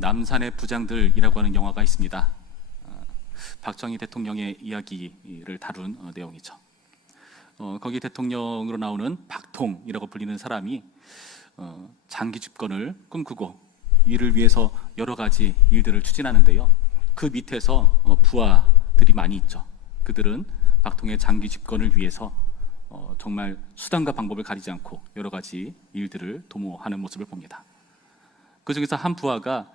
남산의 부장들이라고 하는 영화가 있습니다. 박정희 대통령의 이야기를 다룬 내용이죠. 거기 대통령으로 나오는 박통이라고 불리는 사람이 장기 집권을 꿈꾸고 이를 위해서 여러 가지 일들을 추진하는데요. 그 밑에서 부하들이 많이 있죠. 그들은 박통의 장기 집권을 위해서 정말 수단과 방법을 가리지 않고 여러 가지 일들을 도모하는 모습을 봅니다. 그 중에서 한 부하가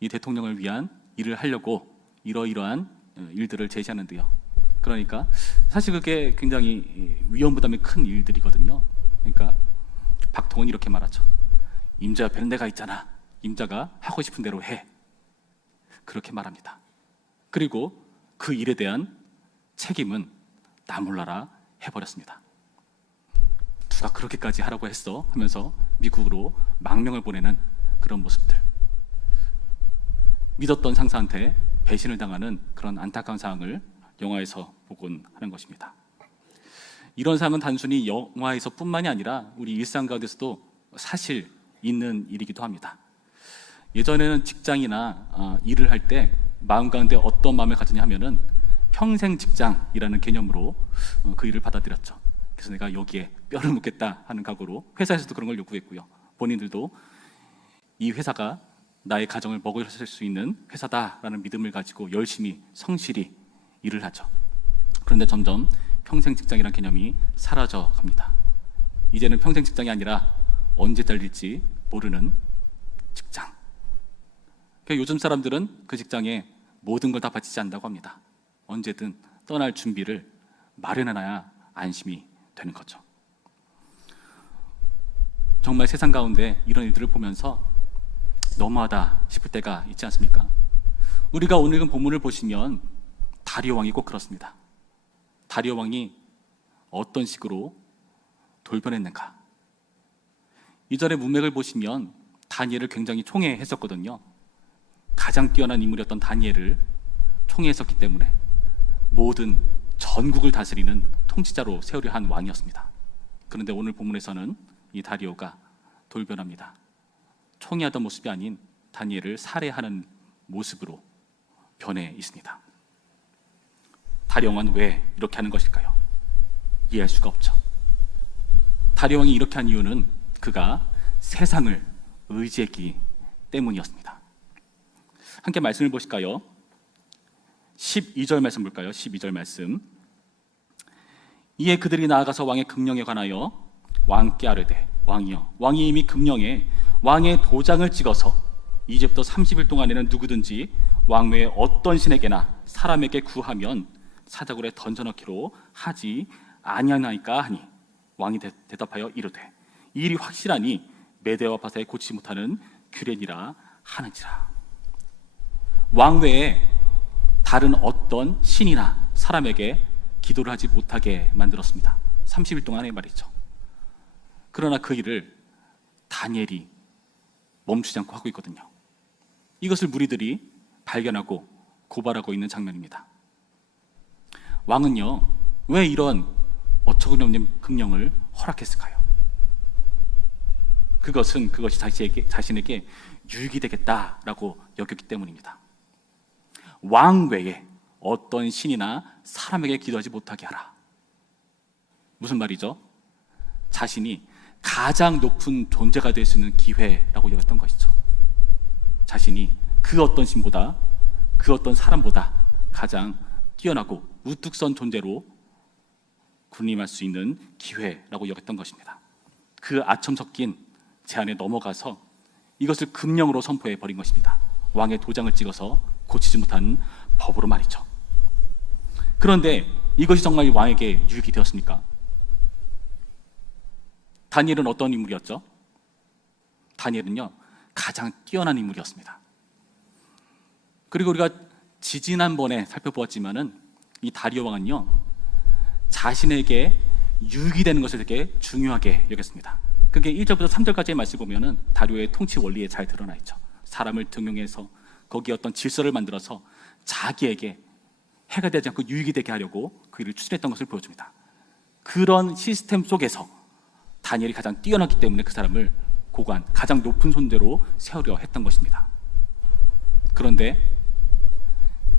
이 대통령을 위한 일을 하려고 이러이러한 일들을 제시하는데요. 그러니까 사실 그게 굉장히 위험 부담이 큰 일들이거든요. 그러니까 박통은 이렇게 말하죠. 임자 옆에는 내가 있잖아. 임자가 하고 싶은 대로 해. 그렇게 말합니다. 그리고 그 일에 대한 책임은 나 몰라라 해버렸습니다. 누가 그렇게까지 하라고 했어? 하면서 미국으로 망명을 보내는 그런 모습들. 믿었던 상사한테 배신을 당하는 그런 안타까운 상황을 영화에서 보곤 하는 것입니다. 이런 상황은 단순히 영화에서 뿐만이 아니라 우리 일상 가운데서도 사실 있는 일이기도 합니다. 예전에는 직장이나 일을 할 때 마음 가운데 어떤 마음을 가지냐 하면은 평생 직장이라는 개념으로 그 일을 받아들였죠. 그래서 내가 여기에 뼈를 묻겠다 하는 각오로 회사에서도 그런 걸 요구했고요. 본인들도 이 회사가 나의 가정을 먹을 수 있는 회사다라는 믿음을 가지고 열심히 성실히 일을 하죠. 그런데 점점 평생 직장이라는 개념이 사라져 갑니다. 이제는 평생 직장이 아니라 언제 잘릴지 모르는 직장. 그러니까 요즘 사람들은 그 직장에 모든 걸 다 바치지 않는다고 합니다. 언제든 떠날 준비를 마련해놔야 안심이 되는 거죠. 정말 세상 가운데 이런 일들을 보면서 너무하다 싶을 때가 있지 않습니까? 우리가 오늘 읽은 본문을 보시면 다리오 왕이 꼭 그렇습니다. 다리오 왕이 어떤 식으로 돌변했는가? 이전의 문맥을 보시면 다니엘을 굉장히 총애했었거든요. 가장 뛰어난 인물이었던 다니엘을 총애했었기 때문에 모든 전국을 다스리는 통치자로 세우려 한 왕이었습니다. 그런데 오늘 본문에서는 이 다리오가 돌변합니다. 총애하던 모습이 아닌 다니엘을 살해하는 모습으로 변해 있습니다. 다리오 왕은 왜 이렇게 하는 것일까요? 이해할 수가 없죠. 다리오 왕이 이렇게 한 이유는 그가 세상을 의지했기 때문이었습니다. 함께 말씀을 보실까요? 12절 말씀 볼까요? 12절 말씀. 이에 그들이 나아가서 왕의 금령에 관하여 왕께 아뢰되 왕이여, 왕이 이미 금령에 왕의 도장을 찍어서 이제부터 30일 동안에는 누구든지 왕 외에 어떤 신에게나 사람에게 구하면 사자굴에 던져넣기로 하지 아니하나이까 하니 왕이 대답하여 이르되 이 일이 확실하니 메대와 바사에 고치지 못하는 규례니라 하는지라. 왕 외에 다른 어떤 신이나 사람에게 기도를 하지 못하게 만들었습니다. 30일 동안의 말이죠. 그러나 그 일을 다니엘이 멈추지 않고 하고 있거든요. 이것을 무리들이 발견하고 고발하고 있는 장면입니다. 왕은요, 왜 이런 어처구니없는 금령을 허락했을까요? 그것이 자신에게 유익이 되겠다라고 여겼기 때문입니다. 왕 외에 어떤 신이나 사람에게 기도하지 못하게 하라. 무슨 말이죠? 자신이 가장 높은 존재가 될 수 있는 기회라고 여겼던 것이죠. 자신이 그 어떤 신보다, 그 어떤 사람보다 가장 뛰어나고 우뚝 선 존재로 군림할 수 있는 기회라고 여겼던 것입니다. 그 아첨 섞인 제안에 넘어가서 이것을 금령으로 선포해 버린 것입니다. 왕의 도장을 찍어서 고치지 못한 법으로 말이죠. 그런데 이것이 정말 왕에게 유익이 되었습니까? 다니엘은 어떤 인물이었죠? 다니엘은요, 가장 뛰어난 인물이었습니다. 그리고 우리가 지지난번에 살펴보았지만은 이 다리오 왕은요, 자신에게 유익이 되는 것을 되게 중요하게 여겼습니다. 그게 1절부터 3절까지의 말씀을 보면은 다리오의 통치 원리에 잘 드러나 있죠. 사람을 등용해서 거기에 어떤 질서를 만들어서 자기에게 해가 되지 않고 유익이 되게 하려고 그 일을 추진했던 것을 보여줍니다. 그런 시스템 속에서 다니엘이 가장 뛰어났기 때문에 그 사람을 가장 높은 존재로 세우려 했던 것입니다. 그런데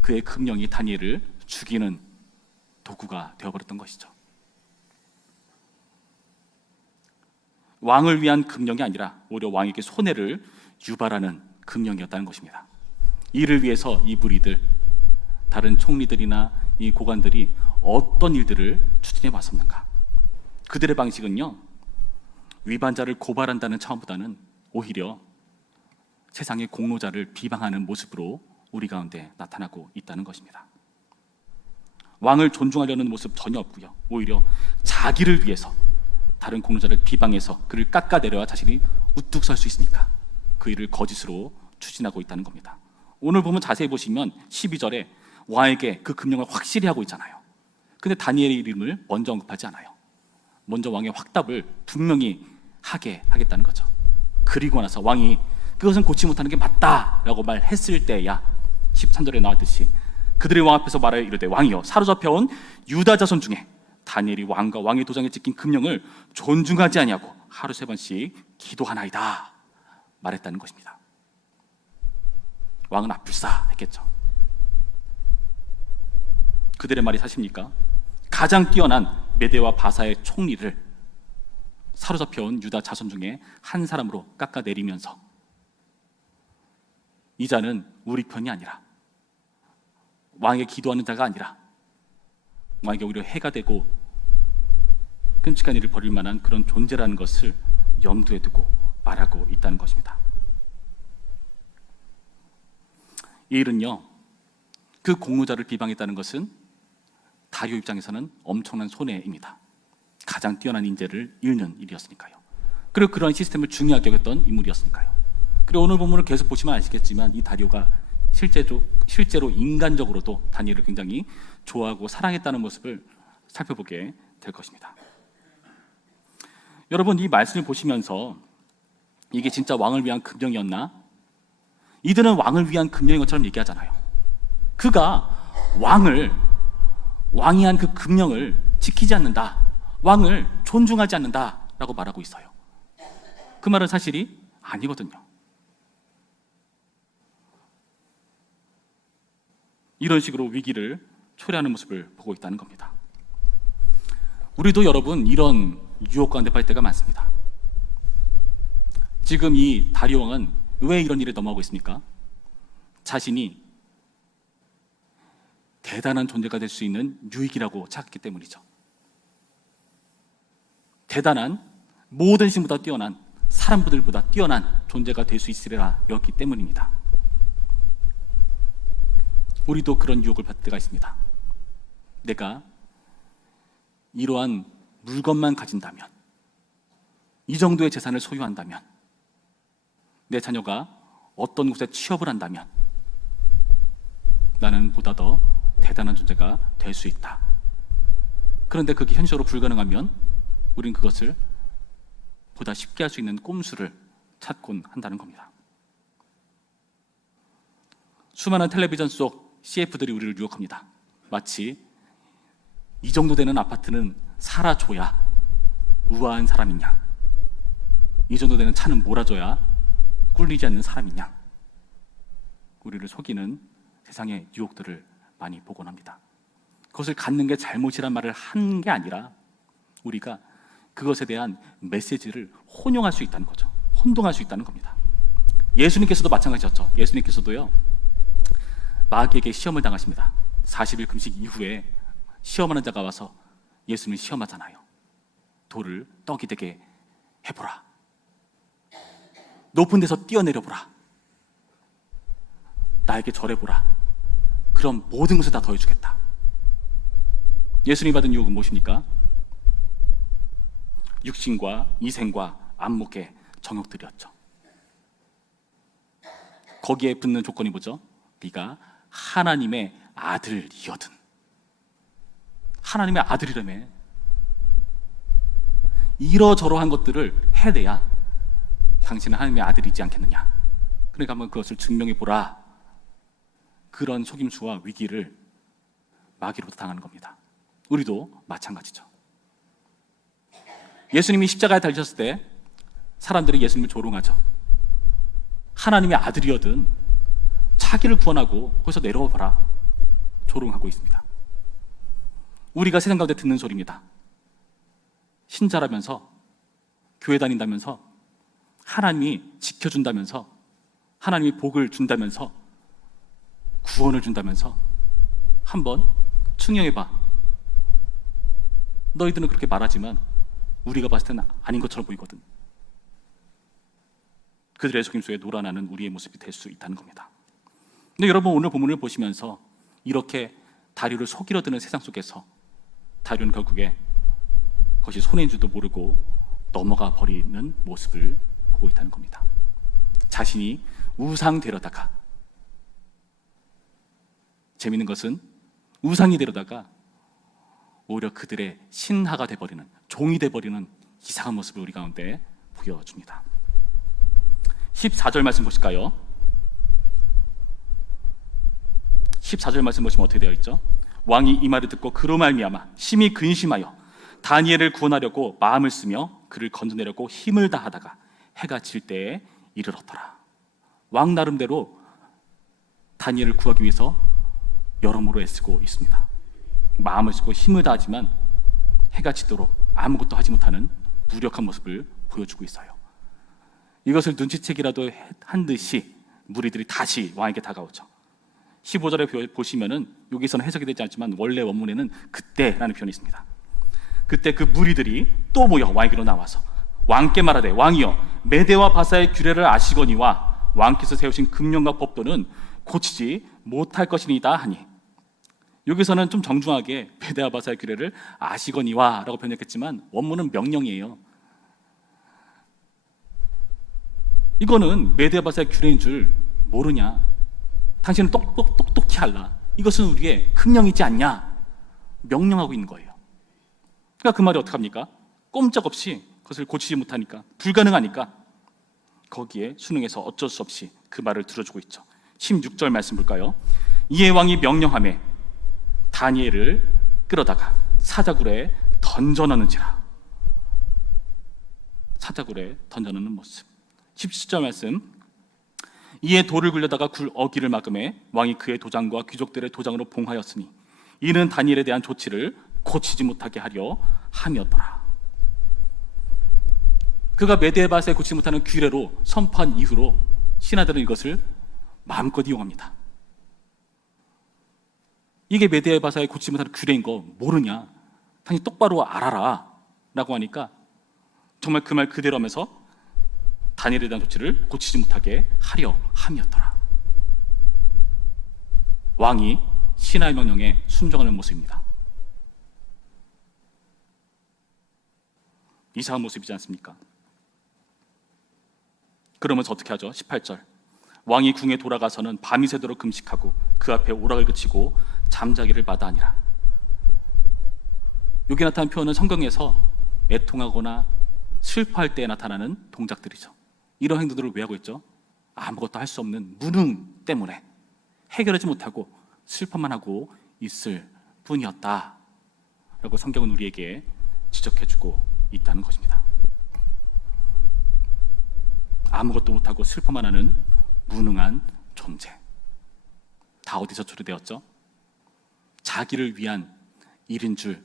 그의 금령이 다니엘을 죽이는 도구가 되어버렸던 것이죠. 왕을 위한 금령이 아니라 오히려 왕에게 손해를 유발하는 금령이었다는 것입니다. 이를 위해서 이 무리들, 다른 총리들이나 이 고관들이 어떤 일들을 추진해 왔었는가? 그들의 방식은요, 위반자를 고발한다는 차원보다는 오히려 세상의 공로자를 비방하는 모습으로 우리 가운데 나타나고 있다는 것입니다. 왕을 존중하려는 모습 전혀 없고요, 오히려 자기를 위해서 다른 공로자를 비방해서 그를 깎아내려야 자신이 우뚝 설 수 있으니까 그 일을 거짓으로 추진하고 있다는 겁니다. 오늘 보면 자세히 보시면 12절에 왕에게 그 금령을 확실히 하고 있잖아요. 근데 다니엘의 이름을 먼저 언급하지 않아요. 먼저 왕의 확답을 분명히 하게 하겠다는 거죠. 그리고 나서 왕이 그것은 고치 못하는 게 맞다라고 말했을 때야 13절에 나왔듯이 그들이 왕 앞에서 말하여 이르되 왕이여 사로잡혀온 유다 자손 중에 다니엘이 왕과 왕의 도장에 찍힌 금령을 존중하지 아니하고 하루 3번씩 기도하나이다 말했다는 것입니다. 왕은 압불싸했겠죠. 그들의 말이 사실입니까? 가장 뛰어난 메대와 바사의 총리를 사로잡혀온 유다 자손 중에 한 사람으로 깎아내리면서 이 자는 우리 편이 아니라, 왕에게 기도하는 자가 아니라 왕에게 오히려 해가 되고 끔찍한 일을 벌일 만한 그런 존재라는 것을 염두에 두고 말하고 있다는 것입니다. 이 일은요, 그 공로자를 비방했다는 것은 다리오 입장에서는 엄청난 손해입니다. 가장 뛰어난 인재를 잃는 일이었으니까요. 그리고 그러한 시스템을 중요하게 여겼던 인물이었으니까요. 그리고 오늘 본문을 계속 보시면 아시겠지만 이 다리오가 실제로 인간적으로도 다니엘을 굉장히 좋아하고 사랑했다는 모습을 살펴보게 될 것입니다. 여러분, 이 말씀을 보시면서 이게 진짜 왕을 위한 금령이었나? 이들은 왕을 위한 금령인 것처럼 얘기하잖아요. 그가 왕이 한 그 금령을 지키지 않는다, 왕을 존중하지 않는다라고 말하고 있어요. 그 말은 사실이 아니거든요. 이런 식으로 위기를 초래하는 모습을 보고 있다는 겁니다. 우리도 여러분 이런 유혹 가운데 빠질 때가 많습니다. 지금 이 다리오 왕은 왜 이런 일에 넘어가고 있습니까? 자신이 대단한 존재가 될 수 있는 유익이라고 찾기 때문이죠. 대단한, 모든 신보다 뛰어난, 사람들보다 뛰어난 존재가 될 수 있으리라 여겼기 때문입니다. 우리도 그런 유혹을 받을 때가 있습니다. 내가 이러한 물건만 가진다면, 이 정도의 재산을 소유한다면, 내 자녀가 어떤 곳에 취업을 한다면 나는 보다 더 대단한 존재가 될 수 있다. 그런데 그게 현실적으로 불가능하면 우린 그것을 보다 쉽게 할 수 있는 꼼수를 찾곤 한다는 겁니다. 수많은 텔레비전 속 CF들이 우리를 유혹합니다. 마치 이 정도 되는 아파트는 살아줘야 우아한 사람이냐, 이 정도 되는 차는 몰아줘야 꿀리지 않는 사람이냐, 우리를 속이는 세상의 유혹들을 많이 보곤 합니다. 그것을 갖는 게 잘못이란 말을 한 게 아니라 우리가 그것에 대한 메시지를 혼용할 수 있다는 거죠. 혼동할 수 있다는 겁니다. 예수님께서도 마찬가지였죠. 예수님께서도요, 마귀에게 시험을 당하십니다. 40일 금식 이후에 시험하는 자가 와서 예수님을 시험하잖아요. 돌을 떡이 되게 해보라, 높은 데서 뛰어내려보라, 나에게 절해보라, 그럼 모든 것을 다 더해주겠다. 예수님이 받은 유혹은 무엇입니까? 육신과 이생과 안목의 정욕들이었죠. 거기에 붙는 조건이 뭐죠? 네가 하나님의 아들이거든. 하나님의 아들이라며. 이러저러한 것들을 해내야 당신은 하나님의 아들이지 않겠느냐. 그러니까 한번 그것을 증명해보라. 그런 속임수와 위기를 마귀로부터 당하는 겁니다. 우리도 마찬가지죠. 예수님이 십자가에 달리셨을 때 사람들이 예수님을 조롱하죠. 하나님의 아들이거든 자기를 구원하고 거기서 내려와 봐라 조롱하고 있습니다. 우리가 세상 가운데 듣는 소리입니다. 신자라면서, 교회 다닌다면서, 하나님이 지켜준다면서, 하나님이 복을 준다면서, 구원을 준다면서 한번 증명해봐. 너희들은 그렇게 말하지만 우리가 봤을 때는 아닌 것처럼 보이거든. 그들의 속임 속에 놀아나는 우리의 모습이 될 수 있다는 겁니다. 근데 여러분, 오늘 본문을 보시면서 이렇게 다리오를 속이려 드는 세상 속에서 다리오는 결국에 그것이 손해인 줄도 모르고 넘어가 버리는 모습을 보고 있다는 겁니다. 자신이 우상 되려다가, 재미있는 것은 우상이 되려다가 오히려 그들의 신하가 돼버리는, 종이 돼버리는 이상한 모습을 우리 가운데 보여줍니다. 14절 말씀 보실까요? 14절 말씀 보시면 어떻게 되어 있죠? 왕이 이 말을 듣고 그로 말미암아 심히 근심하여 다니엘을 구원하려고 마음을 쓰며 그를 건져내려고 힘을 다하다가 해가 질 때에 이르렀더라. 왕 나름대로 다니엘을 구하기 위해서 여러모로 애쓰고 있습니다. 마음을 쓰고 힘을 다하지만 해가 지도록 아무것도 하지 못하는 무력한 모습을 보여주고 있어요. 이것을 눈치채기라도 한 듯이 무리들이 다시 왕에게 다가오죠. 15절에 보시면은 여기서는 해석이 되지 않지만 원래 원문에는 그때라는 표현이 있습니다. 그때 그 무리들이 또 모여 왕에게로 나와서 왕께 말하되, 왕이여, 메대와 바사의 규례를 아시거니와 왕께서 세우신 금령과 법도는 고치지 못할 것이니이다 하니. 여기서는 좀 정중하게 메대와 바사의 규례를 아시거니와 라고 번역했지만 원문은 명령이에요. 이거는 메대와 바사의 규례인 줄 모르냐? 당신은 똑똑히 할라. 이것은 우리의 금령이지 않냐? 명령하고 있는 거예요. 그러니까 그 말이 어떡합니까? 꼼짝없이 그것을 고치지 못하니까, 불가능하니까 거기에 순응해서 어쩔 수 없이 그 말을 들어주고 있죠. 16절 말씀 볼까요? 이에 왕이 명령하매 다니엘을 끌어다가 사자굴에 던져넣는지라. 사자굴에 던져넣는 모습. 17절 말씀. 이에 돌을 굴려다가 굴 어기를 막음에 왕이 그의 도장과 귀족들의 도장으로 봉하였으니 이는 다니엘에 대한 조치를 고치지 못하게 하려 함이었더라. 그가 메데바사에 고치지 못하는 규례로 선포한 이후로 신하들은 이것을 마음껏 이용합니다. 이게 메데바사에 고치지 못하는 규례인 거 모르냐? 당신 똑바로 알아라 라고 하니까 정말 그 말 그대로 하면서 다니엘에 대한 조치를 고치지 못하게 하려 함이었더라. 왕이 신하의 명령에 순종하는 모습입니다. 이상한 모습이지 않습니까? 그러면서 어떻게 하죠? 18절. 왕이 궁에 돌아가서는 밤이 새도록 금식하고 그 앞에 오락을 그치고 잠자기를 마다하니라. 여기 나타난 표현은 성경에서 애통하거나 슬퍼할 때 나타나는 동작들이죠. 이런 행동들을 왜 하고 있죠? 아무것도 할 수 없는 무능 때문에 해결하지 못하고 슬퍼만 하고 있을 뿐이었다 라고 성경은 우리에게 지적해주고 있다는 것입니다. 아무것도 못하고 슬퍼만 하는 무능한 존재. 다 어디서 초래되었죠? 자기를 위한 일인 줄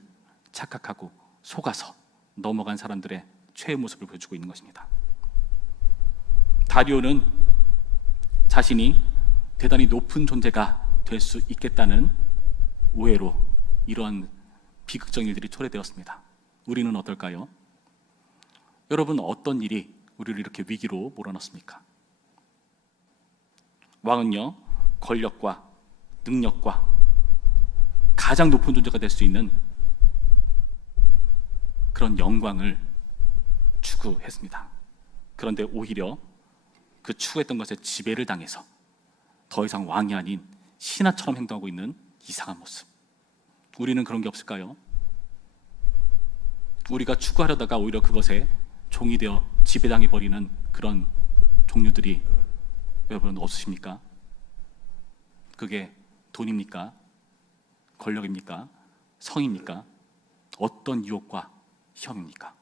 착각하고 속아서 넘어간 사람들의 최의 모습을 보여주고 있는 것입니다. 다리오는 자신이 대단히 높은 존재가 될 수 있겠다는 오해로 이러한 비극적인 일들이 초래되었습니다. 우리는 어떨까요? 여러분, 어떤 일이 우리를 이렇게 위기로 몰아넣습니까? 왕은요, 권력과 능력과 가장 높은 존재가 될 수 있는 그런 영광을 추구했습니다. 그런데 오히려 그 추구했던 것에 지배를 당해서 더 이상 왕이 아닌 신하처럼 행동하고 있는 이상한 모습. 우리는 그런 게 없을까요? 우리가 추구하려다가 오히려 그것에 종이 되어 지배당해 버리는 그런 종류들이 여러분 없으십니까? 그게 돈입니까? 권력입니까? 성입니까? 어떤 유혹과 시험입니까?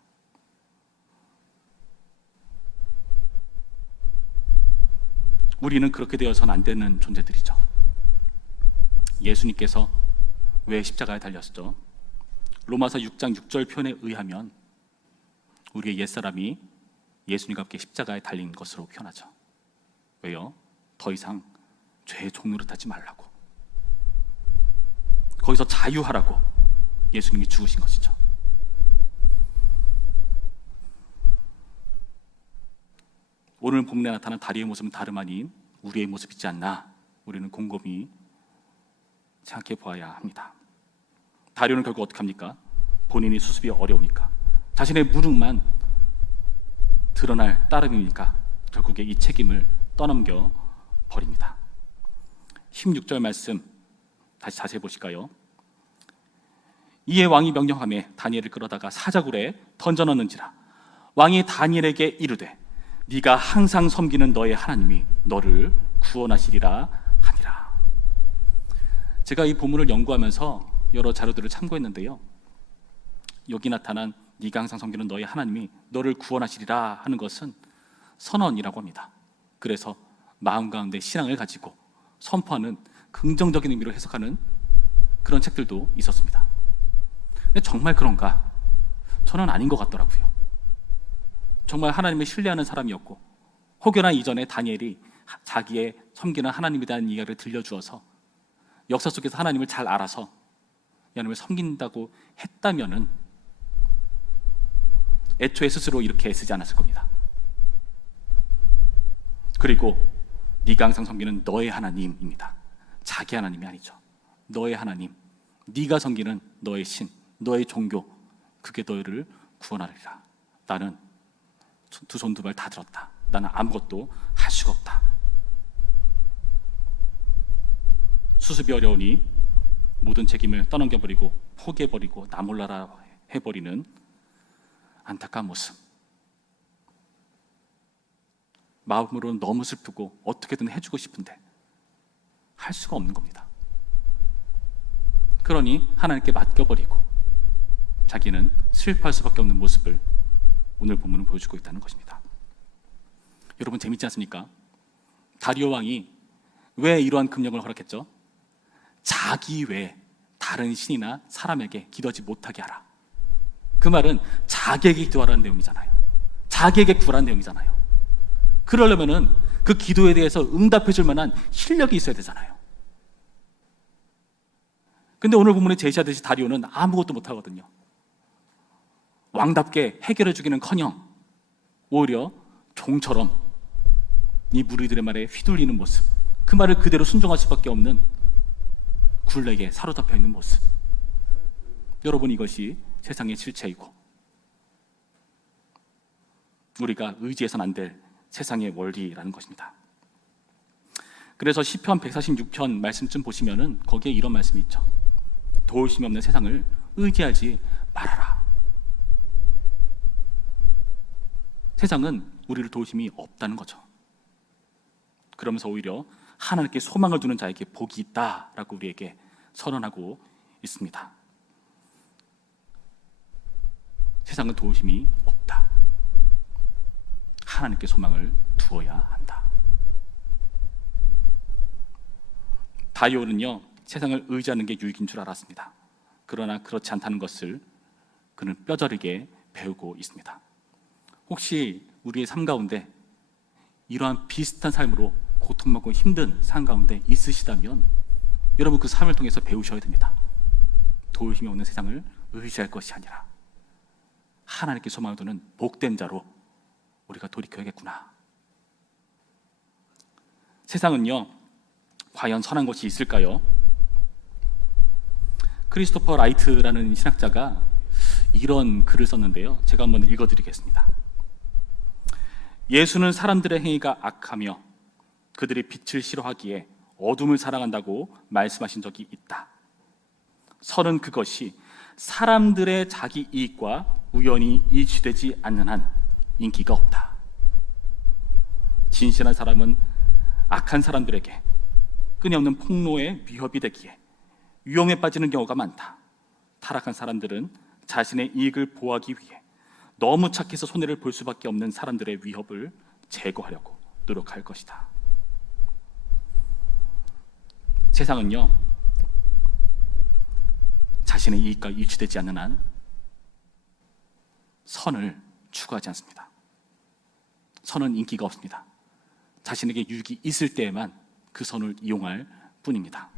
우리는 그렇게 되어서는 안 되는 존재들이죠. 예수님께서 왜 십자가에 달렸죠? 로마서 6장 6절 표현에 의하면 우리의 옛사람이 예수님과 함께 십자가에 달린 것으로 표현하죠. 왜요? 더 이상 죄의 종노릇 하지 말라고, 거기서 자유하라고 예수님이 죽으신 것이죠. 오늘 본문에 나타난 다리의 모습은 다름 아닌 우리의 모습이지 않나, 우리는 곰곰이 생각해 보아야 합니다. 다리오는 결국 어떻게 합니까? 본인이 수습이 어려우니까, 자신의 무능만 드러날 따름이니까 결국에 이 책임을 떠넘겨 버립니다. 16절 말씀 다시 자세히 보실까요? 이에 왕이 명령하매 다니엘을 끌어다가 사자굴에 던져넣는지라. 왕이 다니엘에게 이르되 네가 항상 섬기는 너의 하나님이 너를 구원하시리라 하니라. 제가 이 본문을 연구하면서 여러 자료들을 참고했는데요, 여기 나타난 네가 항상 섬기는 너의 하나님이 너를 구원하시리라 하는 것은 선언이라고 합니다. 그래서 마음 가운데 신앙을 가지고 선포하는 긍정적인 의미로 해석하는 그런 책들도 있었습니다. 근데 정말 그런가? 저는 아닌 것 같더라고요. 정말 하나님을 신뢰하는 사람이었고, 혹여나 이전에 다니엘이 자기의 섬기는 하나님에 대한 이야기를 들려주어서 역사 속에서 하나님을 잘 알아서 하나님을 섬긴다고 했다면은 애초에 스스로 이렇게 애쓰지 않았을 겁니다. 그리고 네가 항상 섬기는 너의 하나님입니다. 자기 하나님이 아니죠. 너의 하나님, 네가 섬기는 너의 신, 너의 종교, 그게 너희를 구원하리라. 나는 두 손 두 발 다 들었다. 나는 아무것도 할 수가 없다. 수습이 어려우니 모든 책임을 떠넘겨버리고 포기해버리고 나 몰라라 해버리는 안타까운 모습. 마음으로는 너무 슬프고 어떻게든 해주고 싶은데 할 수가 없는 겁니다. 그러니 하나님께 맡겨버리고 자기는 슬퍼할 수밖에 없는 모습을 오늘 본문은 보여주고 있다는 것입니다. 여러분, 재밌지 않습니까? 다리오 왕이 왜 이러한 금령을 허락했죠? 자기 외에 다른 신이나 사람에게 기도하지 못하게 하라. 그 말은 자기에게 기도하라는 내용이잖아요. 자기에게 구하라는 내용이잖아요. 그러려면은 그 기도에 대해서 응답해 줄 만한 실력이 있어야 되잖아요. 근데 오늘 본문에 제시하듯이 다리오는 아무것도 못하거든요. 왕답게 해결해 주기는커녕 오히려 종처럼 이 무리들의 말에 휘둘리는 모습, 그 말을 그대로 순종할 수밖에 없는 굴레에 사로잡혀 있는 모습. 여러분, 이것이 세상의 실체이고 우리가 의지해서는 안 될 세상의 원리라는 것입니다. 그래서 시편 146편 말씀쯤 보시면은 거기에 이런 말씀이 있죠. 도우심이 없는 세상을 의지하지 말아라. 세상은 우리를 도우심이 없다는 거죠. 그러면서 오히려 하나님께 소망을 두는 자에게 복이 있다라고 우리에게 선언하고 있습니다. 세상은 도우심이 없다. 하나님께 소망을 두어야 한다. 다리오는요, 세상을 의지하는 게 유익인 줄 알았습니다. 그러나 그렇지 않다는 것을 그는 뼈저리게 배우고 있습니다. 혹시 우리의 삶 가운데 이러한 비슷한 삶으로 고통받고 힘든 삶 가운데 있으시다면 여러분, 그 삶을 통해서 배우셔야 됩니다. 도우심이 없는 세상을 의지할 것이 아니라 하나님께 소망을 두는 복된 자로 우리가 돌이켜야겠구나. 세상은요, 과연 선한 것이 있을까요? 크리스토퍼 라이트라는 신학자가 이런 글을 썼는데요, 제가 한번 읽어드리겠습니다. 예수는 사람들의 행위가 악하며 그들이 빛을 싫어하기에 어둠을 사랑한다고 말씀하신 적이 있다. 선은 그것이 사람들의 자기 이익과 우연히 일치되지 않는 한 인기가 없다. 진실한 사람은 악한 사람들에게 끊임없는 폭로의 위협이 되기에 위험에 빠지는 경우가 많다. 타락한 사람들은 자신의 이익을 보호하기 위해 너무 착해서 손해를 볼 수밖에 없는 사람들의 위협을 제거하려고 노력할 것이다. 세상은요, 자신의 이익과 일치되지 않는 한 선을 추구하지 않습니다. 선은 인기가 없습니다. 자신에게 유익이 있을 때에만 그 선을 이용할 뿐입니다.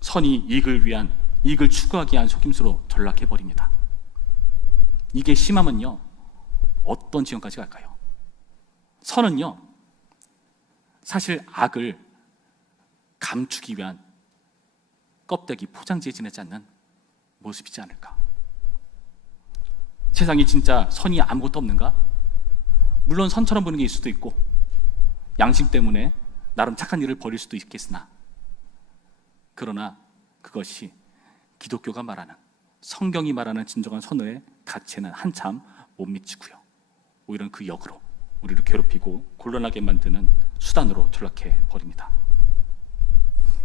선이 이익을 추구하기 위한 속임수로 전락해버립니다. 이게 심하면요, 어떤 지경까지 갈까요? 선은요, 사실 악을 감추기 위한 껍데기, 포장지에 지내지 않는 모습이지 않을까? 세상에 진짜 선이 아무것도 없는가? 물론 선처럼 보이는 게 있을 수도 있고, 양심 때문에 나름 착한 일을 벌일 수도 있겠으나, 그러나 그것이 기독교가 말하는, 성경이 말하는 진정한 선의 가치는 한참 못 미치고요, 오히려 그 역으로 우리를 괴롭히고 곤란하게 만드는 수단으로 전락해 버립니다.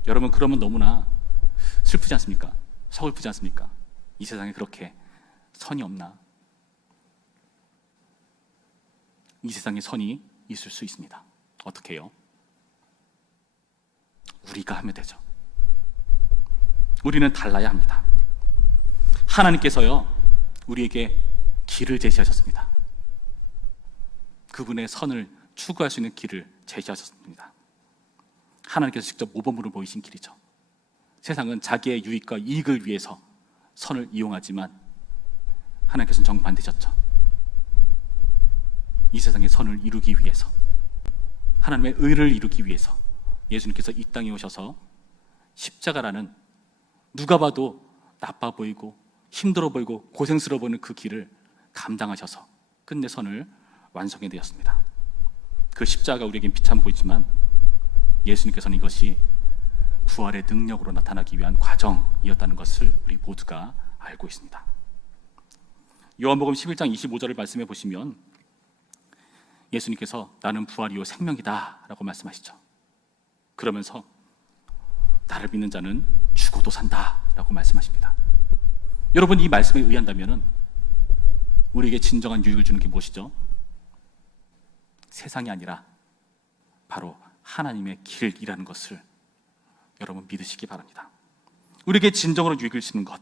여러분, 그러면 너무나 슬프지 않습니까? 서글프지 않습니까? 이 세상에 그렇게 선이 없나? 이 세상에 선이 있을 수 있습니다. 어떻게 해요? 우리가 하면 되죠. 우리는 달라야 합니다. 하나님께서요, 우리에게 길을 제시하셨습니다. 그분의 선을 추구할 수 있는 길을 제시하셨습니다. 하나님께서 직접 모범으로 보이신 길이죠. 세상은 자기의 유익과 이익을 위해서 선을 이용하지만 하나님께서는 정반대셨죠. 이 세상의 선을 이루기 위해서, 하나님의 의를 이루기 위해서 예수님께서 이 땅에 오셔서 십자가라는 누가 봐도 나빠 보이고 힘들어 보이고 고생스러워 보이는 그 길을 감당하셔서 끝내 선을 완성해 되었습니다. 그 십자가가 우리에겐 비참 보이지만 예수님께서는 이것이 부활의 능력으로 나타나기 위한 과정이었다는 것을 우리 모두가 알고 있습니다. 요한복음 11장 25절을 말씀해 보시면 예수님께서 나는 부활이요 생명이다 라고 말씀하시죠. 그러면서 나를 믿는 자는 죽어도 산다 라고 말씀하십니다. 여러분, 이 말씀에 의한다면 우리에게 진정한 유익을 주는 게 무엇이죠? 세상이 아니라 바로 하나님의 길이라는 것을 여러분 믿으시기 바랍니다. 우리에게 진정으로 유익을 주는 것,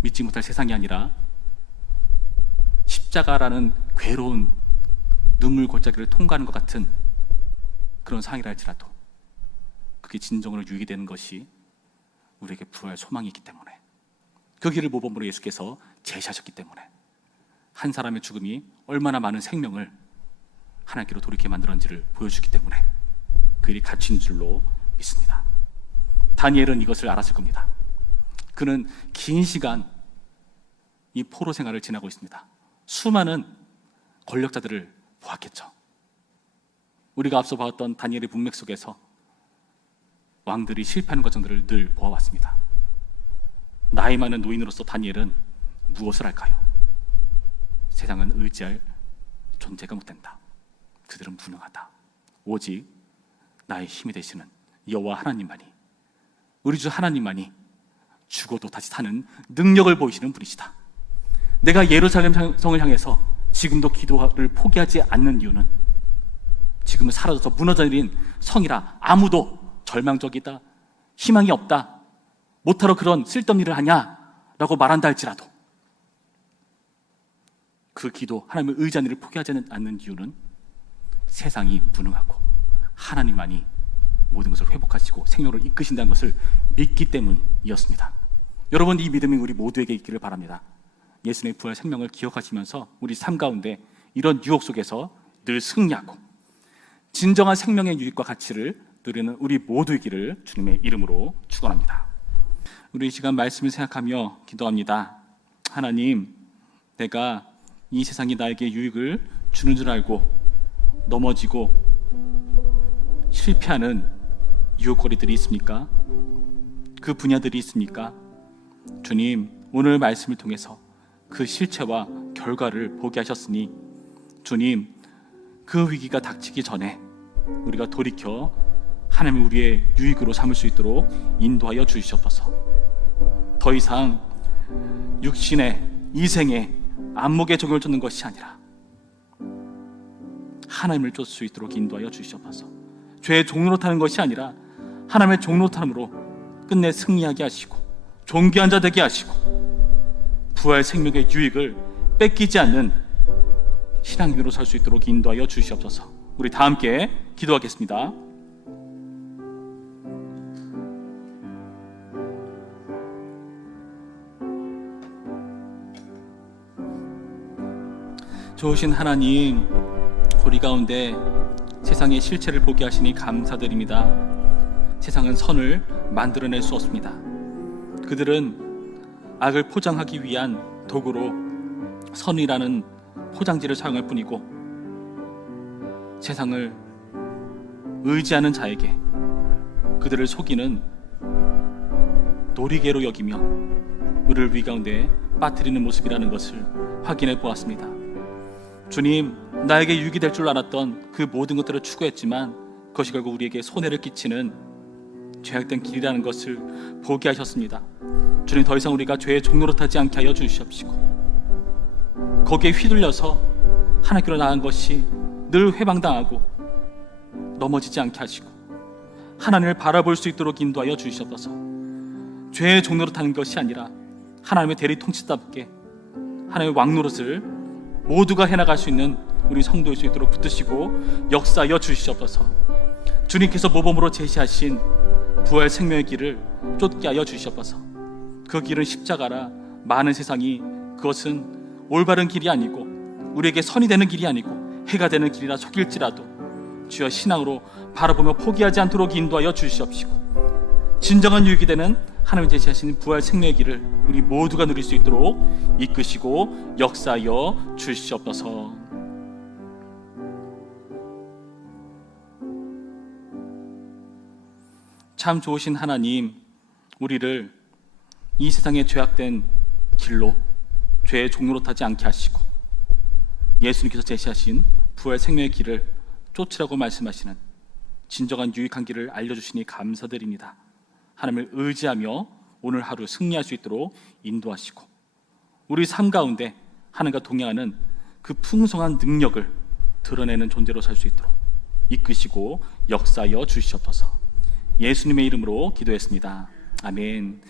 믿지 못할 세상이 아니라 십자가라는 괴로운 눈물 골짜기를 통과하는 것 같은 그런 상황이라 할지라도 그게 진정으로 유익이 되는 것이 우리에게 부활 소망이 있기 때문에, 그 길을 모범으로 예수께서 제시하셨기 때문에 한 사람의 죽음이 얼마나 많은 생명을 하나님께로 돌이게 만들었는지를 보여주기 때문에 그 일이 갇힌 줄로 믿습니다. 다니엘은 이것을 알았을 겁니다. 그는 긴 시간 이 포로 생활을 지나고 있습니다. 수많은 권력자들을 보았겠죠. 우리가 앞서 봤던 다니엘의 문맥 속에서 왕들이 실패하는 과정들을 늘 보아왔습니다. 나이 많은 노인으로서 다니엘은 무엇을 할까요? 세상은 의지할 존재가 못된다. 그들은 무능하다. 오직 나의 힘이 되시는 여호와 하나님만이, 우리 주 하나님만이 죽어도 다시 사는 능력을 보이시는 분이시다. 내가 예루살렘 성을 향해서 지금도 기도를 포기하지 않는 이유는 지금은 사라져서 무너져내린 성이라 아무도 절망적이다, 희망이 없다, 못하러 그런 쓸데없는 일을 하냐라고 말한다 할지라도 그 기도, 하나님의 의지하는 일을 포기하지 않는 이유는 세상이 무능하고 하나님만이 모든 것을 회복하시고 생명을 이끄신다는 것을 믿기 때문이었습니다. 여러분, 이 믿음이 우리 모두에게 있기를 바랍니다. 예수님의 부활 생명을 기억하시면서 우리 삶 가운데 이런 유혹 속에서 늘 승리하고 진정한 생명의 유익과 가치를 누리는 우리 모두이기를 주님의 이름으로 축원합니다. 우리 이 시간 말씀을 생각하며 기도합니다. 하나님, 내가 이 세상이 나에게 유익을 주는 줄 알고 넘어지고 실패하는 유혹거리들이 있습니까? 그 분야들이 있습니까? 주님, 오늘 말씀을 통해서 그 실체와 결과를 보게 하셨으니 주님, 그 위기가 닥치기 전에 우리가 돌이켜 하나님을 우리의 유익으로 삼을 수 있도록 인도하여 주시옵소서. 더 이상 육신의 이생의 안목에 종을 쫓는 것이 아니라 하나님을 쫓을 수 있도록 인도하여 주시옵소서. 죄의 종로로 타는 것이 아니라 하나님의 종로로 타는으로 끝내 승리하게 하시고 존귀한 자 되게 하시고 부활 생명의 유익을 뺏기지 않는 신앙인으로 살 수 있도록 인도하여 주시옵소서. 우리 다 함께 기도하겠습니다. 좋으신 하나님, 우리 가운데 세상의 실체를 보게 하시니 감사드립니다. 세상은 선을 만들어낼 수 없습니다. 그들은 악을 포장하기 위한 도구로 선이라는 포장지를 사용할 뿐이고, 세상을 의지하는 자에게 그들을 속이는 놀이개로 여기며 우리를 위 가운데 빠뜨리는 모습이라는 것을 확인해 보았습니다. 주님, 나에게 유익이 될 줄 알았던 그 모든 것들을 추구했지만 그것이 결국 우리에게 손해를 끼치는 죄악된 길이라는 것을 보게 하셨습니다. 주님, 더 이상 우리가 죄의 종로로 타지 않게 하여 주시옵시고, 거기에 휘둘려서 하나님께로 나아간 것이 늘 회방당하고 넘어지지 않게 하시고 하나님을 바라볼 수 있도록 인도하여 주시옵소서. 죄의 종로로 타는 것이 아니라 하나님의 대리 통치답게 하나님의 왕노릇을 모두가 해나갈 수 있는 우리 성도일 수 있도록 붙드시고 역사하여 주시옵소서. 주님께서 모범으로 제시하신 부활 생명의 길을 쫓게 하여 주시옵소서. 그 길은 십자가라 많은 세상이 그것은 올바른 길이 아니고 우리에게 선이 되는 길이 아니고 해가 되는 길이라 속일지라도 주여 신앙으로 바라보며 포기하지 않도록 인도하여 주시옵시고, 진정한 유익이 되는 하나님이 제시하시는 부활 생명의 길을 우리 모두가 누릴 수 있도록 이끄시고 역사하여 주시옵소서. 참 좋으신 하나님, 우리를 이 세상의 죄악된 길로 죄의 종로로 타지 않게 하시고 예수님께서 제시하신 부활 생명의 길을 쫓으라고 말씀하시는 진정한 유익한 길을 알려주시니 감사드립니다. 하나님을 의지하며 오늘 하루 승리할 수 있도록 인도하시고 우리 삶 가운데 하나님과 동행하는 그 풍성한 능력을 드러내는 존재로 살 수 있도록 이끄시고 역사하여 주시옵소서. 예수님의 이름으로 기도했습니다. 아멘.